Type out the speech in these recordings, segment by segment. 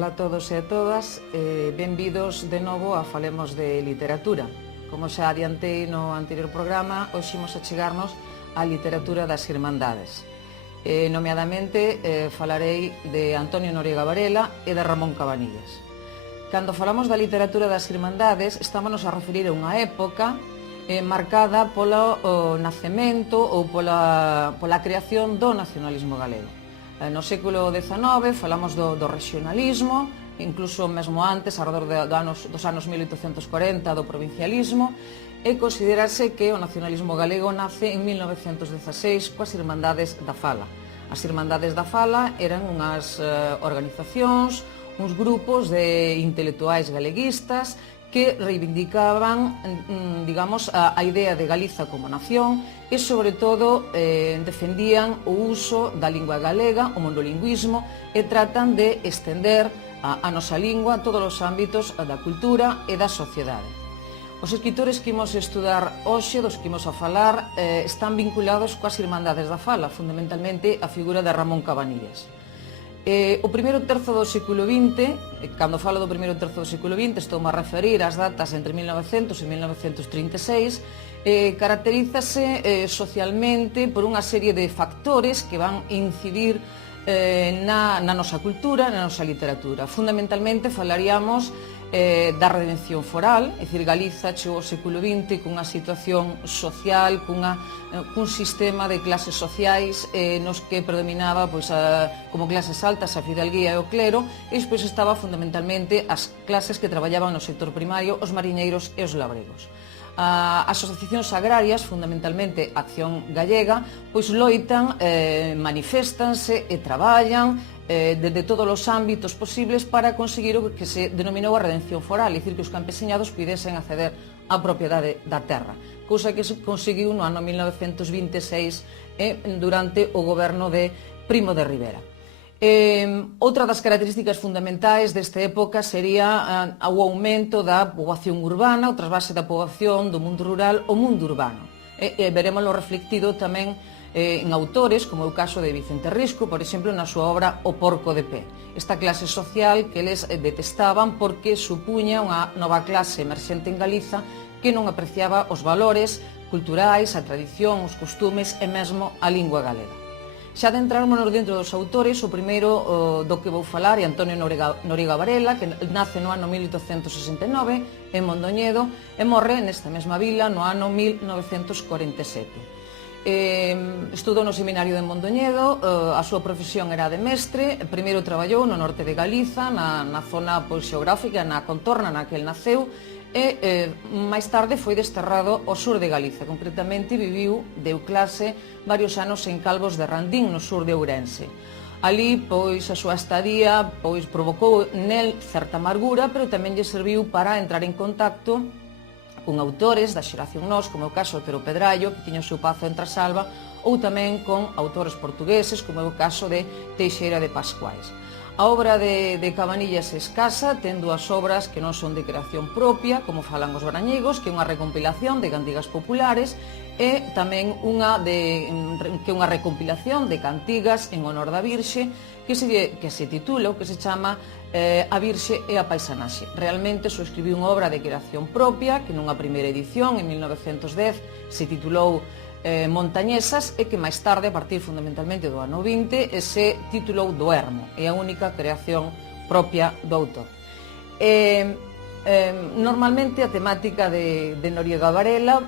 Ola a todos e a todas, benvidos de novo a Falemos de Literatura. Como xa adiantei no anterior programa, hoxe imos a chegarnos á literatura das Irmandades. Nomeadamente, falarei de Antonio Noriega Varela e de Ramón Cabanillas. Cando falamos da literatura das Irmandades, estámonos a referir a unha época marcada polo nacemento ou pola creación do nacionalismo galego. No século XIX falamos do regionalismo, incluso mesmo antes, arredor dos anos 1840, do provincialismo, e considerarse que o nacionalismo galego nace en 1916 coas Irmandades da Fala. As Irmandades da Fala eran unhas organizacións, uns grupos de intelectuais galeguistas que reivindicaban, digamos, a idea de Galiza como nación e, sobre todo, defendían o uso da lingua galega, o monolingüismo, e tratan de estender a nosa lingua a todos os ámbitos da cultura e da sociedade. Os escritores que imos estudar hoxe, dos que imos a falar, están vinculados coas Irmandades da Fala, fundamentalmente a figura de Ramón Cabanillas. O primeiro terzo do século XX, cando falo do primeiro terzo do século XX, estou a referir ás datas entre 1900 e 1936, caracterízase socialmente por unha serie de factores que van incidir na nosa cultura, na nosa literatura. Fundamentalmente falaríamos da redención foral, é dicir, Galiza chegou ao século XX cunha situación social, cun sistema de clases sociais nos que predominaba como clases altas a fidalguía e o clero, e despois estaba fundamentalmente as clases que traballaban no sector primario, os mariñeiros e os labregos. As asociacións agrarias, fundamentalmente Acción Gallega, pois loitan, maniféstanse e traballan desde todos os ámbitos posibles para conseguir o que se denominou a redención foral, é dicir, que os campesiñados pudesen acceder á propiedade da terra, cousa que se conseguiu no ano 1926 durante o goberno de Primo de Rivera. Outra das características fundamentais desta época sería o aumento da poboación urbana, o trasvase da poboación do mundo rural ao mundo urbano. Verémoslo reflectido tamén en autores, como é o caso de Vicente Risco, por exemplo, na súa obra O porco de pé. Esta clase social que eles detestaban porque supuña unha nova clase emerxente en Galiza que non apreciaba os valores culturais, a tradición, os costumes e mesmo a lingua galega. Xa adentrármonos dentro dos autores, o primeiro do que vou falar é Antonio Noriega Varela, que nace no ano 1869 en Mondoñedo e morre nesta mesma vila no ano 1947. Estudou no seminario de Mondoñedo, a súa profesión era de mestre, primeiro traballou no norte de Galiza, na zona xeográfica, na contorna na que el naceu, e máis tarde foi desterrado ao sur de Galiza, concretamente viviu, deu clase varios anos en Calvos de Randín, no sur de Ourense. Ali, pois, a súa estadía provocou nel certa amargura, pero tamén lle serviu para entrar en contacto con autores da xeración Nós, como é o caso de Otero Pedrallo, que tiña o seu pazo en Trasalba, ou tamén con autores portugueses, como é o caso de Teixeira de Pascuais. A obra de Cabanillas é escasa, ten dúas obras que non son de creación propia, como falan os brañegos, que é unha recompilación de cantigas populares, e tamén unha recompilación de cantigas en honor da Virxe, que se titula, que se chama A Virxe e a Paisanaxe. Realmente só escribiu unha obra de creación propia, que nunha primeira edición, en 1910, se titulou Montañesas, e que máis tarde, a partir fundamentalmente do ano 20, se titulou Duermo, é a única creación propia do autor. Normalmente a temática de Noriega Varela,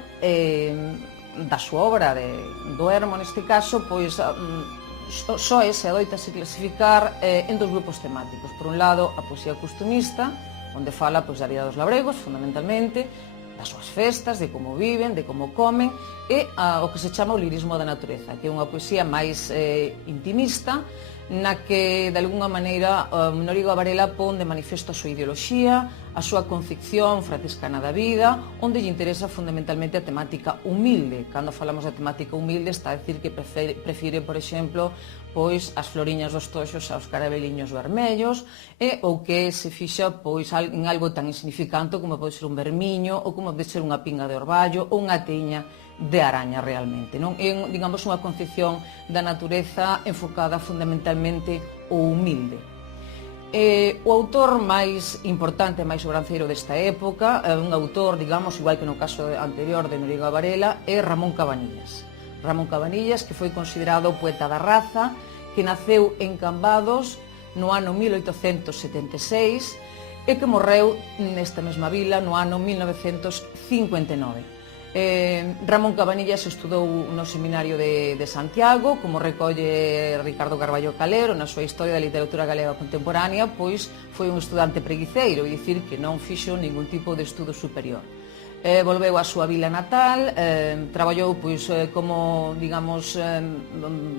da súa obra de Duermo neste caso, pois só se adoitase clasificar en dos grupos temáticos. Por un lado, a poesía costumista, onde fala da vida dos labregos, fundamentalmente, das súas festas, de como viven, de como comen, e o que se chama o lirismo da natureza, que é unha poesía máis intimista, na que, de alguna maneira, Noriega Varela pon de manifesto a súa ideoloxía, a súa concepción franciscana da vida, onde lle interesa fundamentalmente a temática humilde. Cando falamos da temática humilde, está a decir que prefire, por exemplo, pois as floriñas dos toxos aos carabeliños vermellos, ou que se fixa pois en algo tan insignificante como pode ser un vermiño, ou como pode ser unha pinga de orballo, ou unha teña de araña realmente, non? É, digamos, unha concepción da natureza enfocada fundamentalmente ao humilde. O autor máis importante, máis sobranceiro desta época, é un autor, digamos, igual que no caso anterior de Noriega Varela, é Ramón Cabanillas. Ramón Cabanillas, que foi considerado o poeta da raza, que naceu en Cambados no ano 1876 e que morreu nesta mesma vila no ano 1959. Ramón Cabanillas estudou no Seminario de Santiago, como recolle Ricardo Carballo Calero na súa Historia da Literatura Galega Contemporánea, pois foi un estudante preguiceiro, é dicir, que non fixo ningún tipo de estudo superior. Volveu á súa vila natal, traballou pois como, digamos,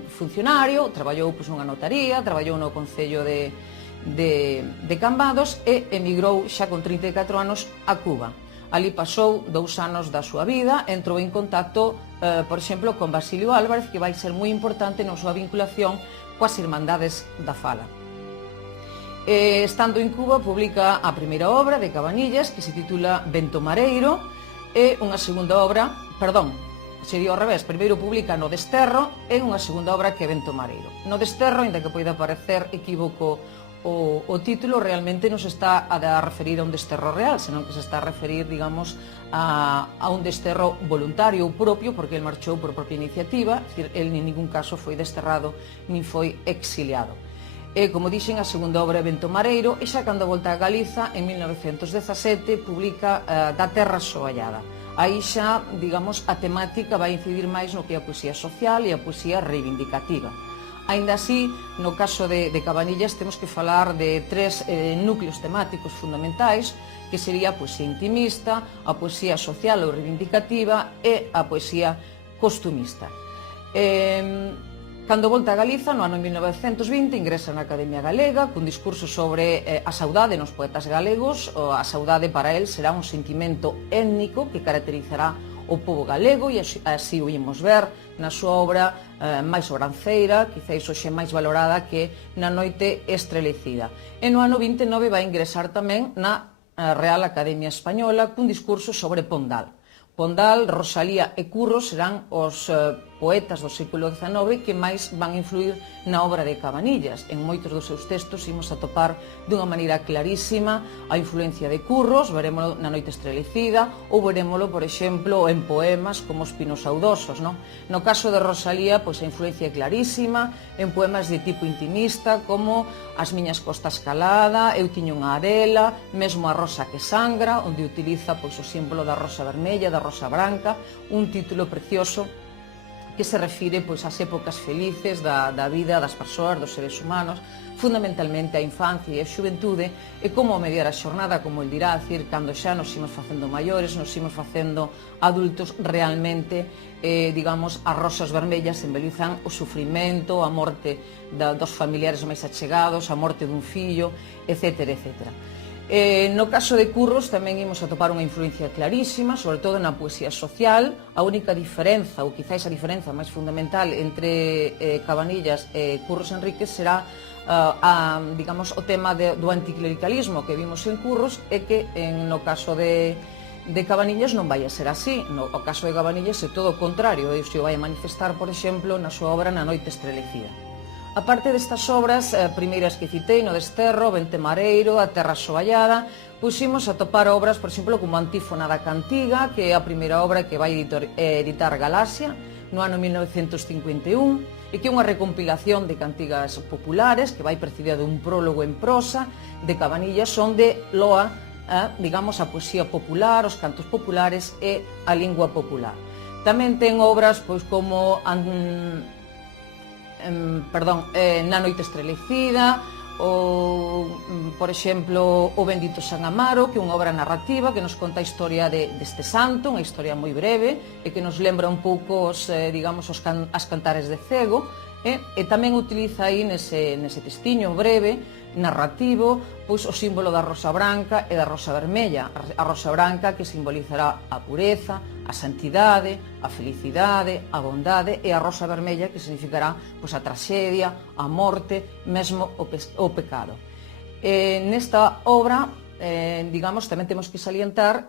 funcionario, traballou pois nunha notaría, traballou no Concello de Cambados e emigrou xa con 34 anos a Cuba. Ali pasou 2 anos da súa vida, entrou en contacto, por exemplo, con Basilio Álvarez, que vai ser moi importante na súa vinculación coas Irmandades da Fala. Estando en Cuba, publica a primeira obra de Cabanillas, que se titula Vento Mareiro, e unha segunda obra, sería ao revés, primeiro publica No Desterro e unha segunda obra que é Vento Mareiro. No Desterro, ainda que poida parecer equívoco o título, realmente non se está a referir a un desterro real, senón que se está a referir, digamos, a un desterro voluntario ou propio, porque el marchou por propia iniciativa, é dicir, el en ningún caso foi desterrado nin foi exiliado. Como dixen, a segunda obra é Vento Mareiro, e xa cando volta a Galiza, en 1917, publica Da Terra Soallada. Aí xa, digamos, a temática vai incidir máis no que é a poesía social e a poesía reivindicativa. Aínda así, no caso de Cabanillas, temos que falar de 3 núcleos temáticos fundamentais, que sería a poesía intimista, a poesía social ou reivindicativa e a poesía costumista. Cando volta a Galiza, no ano 1920, ingresa na Academia Galega cun discurso sobre a saudade nos poetas galegos. A saudade para el será un sentimento étnico que caracterizará o pobo galego, e así o imos ver na súa obra máis sobranceira, quizáis hoxe máis valorada, que Na Noite Estrelecida. E no ano 29 vai ingresar tamén na Real Academia Española cun discurso sobre Pondal. Pondal, Rosalía e Curros serán os poetas do século XIX que máis van influir na obra de Cabanillas. En moitos dos seus textos imos atopar dunha maneira clarísima a influencia de Curros, verémolo na Noite Estrelecida, ou verémolo, por exemplo, en poemas como Os Pinos Saudosos. No caso de Rosalía, pois a influencia é clarísima en poemas de tipo intimista como As miñas costas calada, Eu tiño unha arela, mesmo A rosa que sangra, onde utiliza pois o símbolo da rosa vermella, da rosa branca, un título precioso que se refire pois ás épocas felices da vida das persoas, dos seres humanos, fundamentalmente a infancia e a xuventude, e como mediar a xornada, como el dirá, decir, cando xa nos imos facendo maiores, nos imos facendo adultos, realmente, digamos, as rosas vermellas simbolizan o sufrimento, a morte dos familiares máis achegados, a morte dun fillo, etc., etc. No caso de Curros tamén imos atopar unha influencia clarísima, sobre todo na poesía social. A única diferenza, ou quizáis a diferenza máis fundamental entre Cabanillas e Curros Enríquez será digamos, o tema do anticlericalismo que vimos en Curros, e que no caso de Cabanillas non vai a ser así. No caso de Cabanillas é todo o contrario, e isto vai a manifestar, por exemplo, na súa obra Na Noite Estrelecida. A parte destas obras primeiras que citei, No Desterro, Vento Mareiro, A Terra Soallada, puximos a topar obras, por exemplo, como Antífona da Cantiga, que é a primeira obra que vai editar Galaxia no ano 1951, e que é unha recompilación de cantigas populares que vai precedida dun prólogo en prosa de Cabanillas, onde loa, digamos, a poesía popular, os cantos populares e a lingua popular. Tamén ten obras pois como Na Noite Estrelecida, ou, por exemplo, O Bendito San Amaro, que é unha obra narrativa que nos conta a historia deste santo, unha historia moi breve, e que nos lembra un pouco digamos, as cantares de Cego, e tamén utiliza aí nese testiño breve, narrativo, pois o símbolo da rosa branca e da rosa vermella. A rosa branca que simbolizará a pureza, a santidade, a felicidade, a bondade, e a rosa vermella que significará pois a traxedia, a morte, mesmo o pecado. Nesta obra, digamos, tamén temos que salientar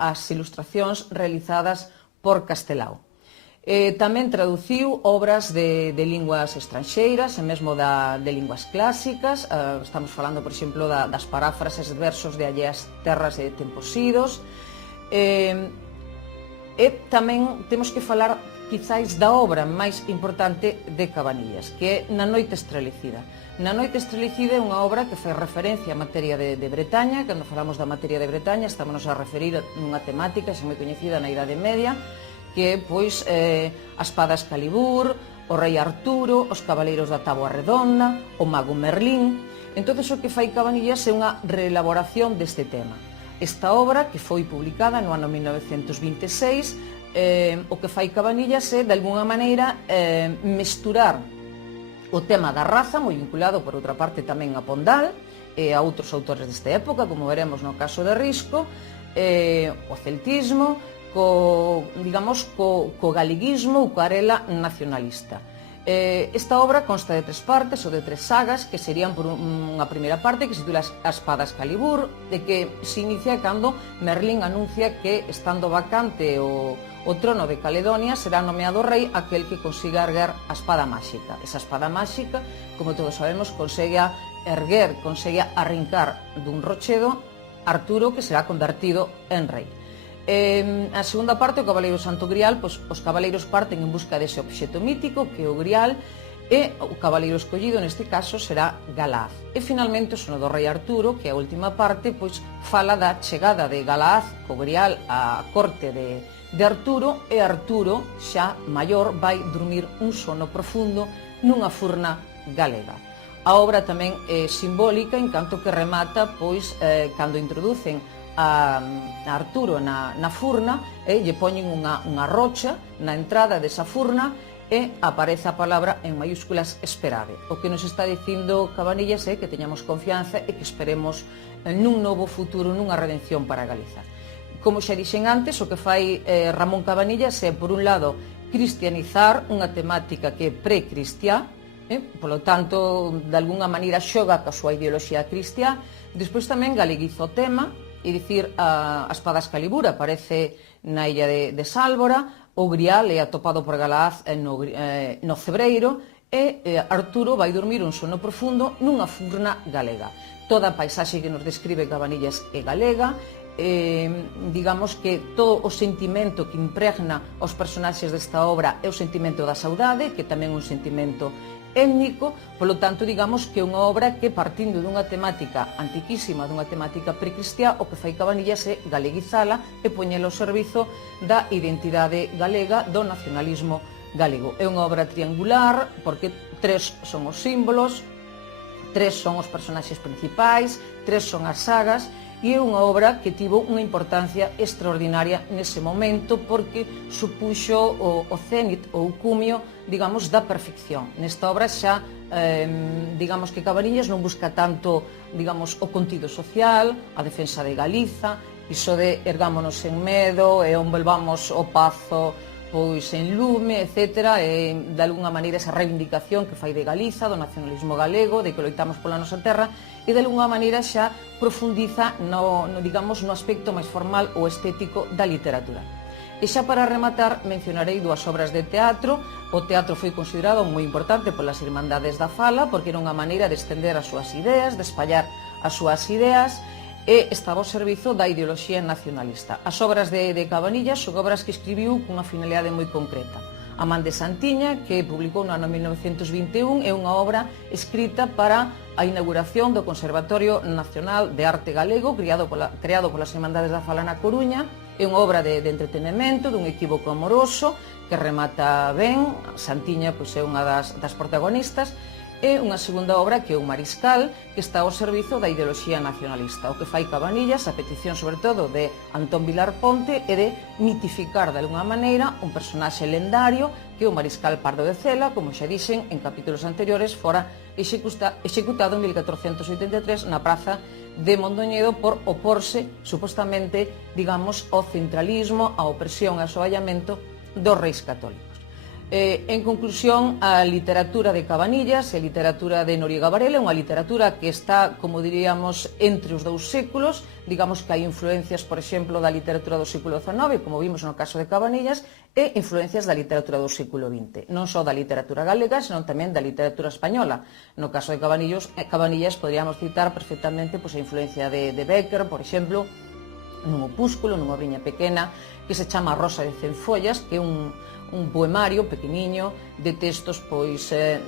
as ilustracións realizadas por Castelao. Tamén traduciu obras de linguas estranxeiras e mesmo de linguas clásicas. Estamos falando, por exemplo, das paráfrases de versos de Alleas terras e tempos idos. E tamén temos que falar quizáis da obra máis importante de Cabanillas, que é Na noite estrelecida. Na noite estrelecida é unha obra que fai referencia á materia de Bretaña. Cando falamos da materia de Bretaña estamos a referir a unha temática xa moi coñecida na Idade Media, que é, pois, a espada Excalibur, o rei Arturo, os cabaleiros da Táboa Redonda, o mago Merlín. Entón, o que fai Cabanillas é unha reelaboración deste tema. Esta obra, que foi publicada no ano 1926, o que fai Cabanillas é, de alguna maneira, mesturar o tema da raza, moi vinculado, por outra parte, tamén a Pondal, e a outros autores desta época, como veremos no caso de Risco, o celtismo, co galeguismo ou coa arela nacionalista. Esta obra consta de 3 partes, ou de 3 sagas, que serían por unha primeira parte que se titula A espada Excalibur, de que se inicia cando Merlín anuncia que, estando vacante o trono de Caledonia, será nomeado rei aquel que consiga erguer a espada máxica. Esa espada máxica, como todos sabemos, consegue arrincar dun rochedo Arturo, que será convertido en rei. A segunda parte, o Cabaleiro Santo Grial, pois os cabaleiros parten en busca dese obxeto mítico que é o Grial, e o cabaleiro escollido neste caso será Galaad. E finalmente o sono do rei Arturo, que é a última parte, pois fala da chegada de Galaad co Grial á corte de Arturo, e Arturo, xa maior, vai dormir un sono profundo nunha furna galega. A obra tamén é simbólica, en canto que remata, pois, cando introducen a Arturo na furna, lle poñen unha rocha na entrada desa furna e aparece a palabra en maiúsculas esperade. O que nos está dicindo Cabanillas é que teñamos confianza e que esperemos nun novo futuro, nunha redención para Galiza. Como xa dixen antes, o que fai Ramón Cabanillas é, por un lado, cristianizar unha temática que é pre-cristiá, polo tanto, de alguna maneira xoga ca súa ideoloxía cristiá. Despois tamén galeguiza o tema, é dicir, a espada Excalibur aparece na illa de Sálvora, o Grial é atopado por Galaad no Cebreiro, e Arturo vai dormir un sono profundo nunha furna galega. Toda a paisaxe que nos describe Cabanillas é galega. Digamos que todo o sentimento que impregna os personaxes desta obra é o sentimento da saudade, que tamén é un sentimento étnico. Polo tanto, digamos que é unha obra que, partindo dunha temática antiquísima, dunha temática precristiá, o que fai Cabanillas é galeguizala e poñela ao servizo da identidade galega, do nacionalismo galego. É unha obra triangular, porque 3 son os símbolos, 3 son os personaxes principais, 3 son as sagas, e é unha obra que tivo unha importancia extraordinaria nese momento, porque supuxo o cénit ou o cumio, digamos, da perfección. Nesta obra xa, digamos que Cabanillas non busca tanto, digamos, o contido social, a defensa de Galiza, iso de ergámonos en medo e envolvamos o pazo pois en lume, etc. E, de alguna maneira, esa reivindicación que fai de Galiza, do nacionalismo galego, de que loitamos pola nosa terra, e de alguna maneira xa profundiza no aspecto máis formal ou estético da literatura. E xa para rematar, mencionarei 2 obras de teatro. O teatro foi considerado moi importante polas Irmandades da Fala, porque era unha maneira de estender as súas ideas, de espallar as súas ideas, e estaba ao servizo da ideoloxía nacionalista. As obras de Cabanillas son obras que escribiu cunha finalidade moi concreta. A Man de Santiña, que publicou no ano 1921, é unha obra escrita para a inauguración do Conservatorio Nacional de Arte Galego, creado polas Irmandades da Fala na Coruña. É unha obra de entretenimento, dun equívoco amoroso, que remata ben. Santiña pois, é unha das protagonistas. E unha segunda obra que é o Mariscal, que está ao servizo da ideoloxía nacionalista. O que fai Cabanillas, a petición sobre todo de Antón Vilar Ponte, é de mitificar de alguna maneira un personaxe lendario que é o Mariscal Pardo de Cela, como xa dixen en capítulos anteriores, fora executado en 1483 na praza de Mondoñedo por oporse, supostamente, digamos, ao centralismo, á opresión e ao soallamento dos reis católicos. En conclusión, a literatura de Cabanillas e a literatura de Noriega Varela é unha literatura que está, como diríamos, entre os dous séculos. Digamos que hai influencias, por exemplo, da literatura do século XIX, como vimos no caso de Cabanillas, e influencias da literatura do século XX, non só da literatura galega, senón tamén da literatura española. No caso de Cabanillas podríamos citar perfectamente a influencia de Bécquer, por exemplo, nun opúsculo, nunha obriña pequena, que se chama Rosa de Cenfollas, que é un poemario pequeniño de textos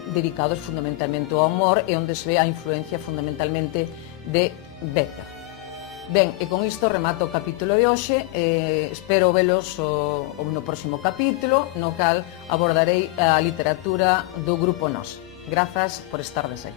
dedicados fundamentalmente ao amor e onde se ve a influencia fundamentalmente de Bécquer. Ben, e con isto remato o capítulo de hoxe. Espero velos no próximo capítulo, no cal abordarei a literatura do Grupo Nós. Grazas por estardes aí.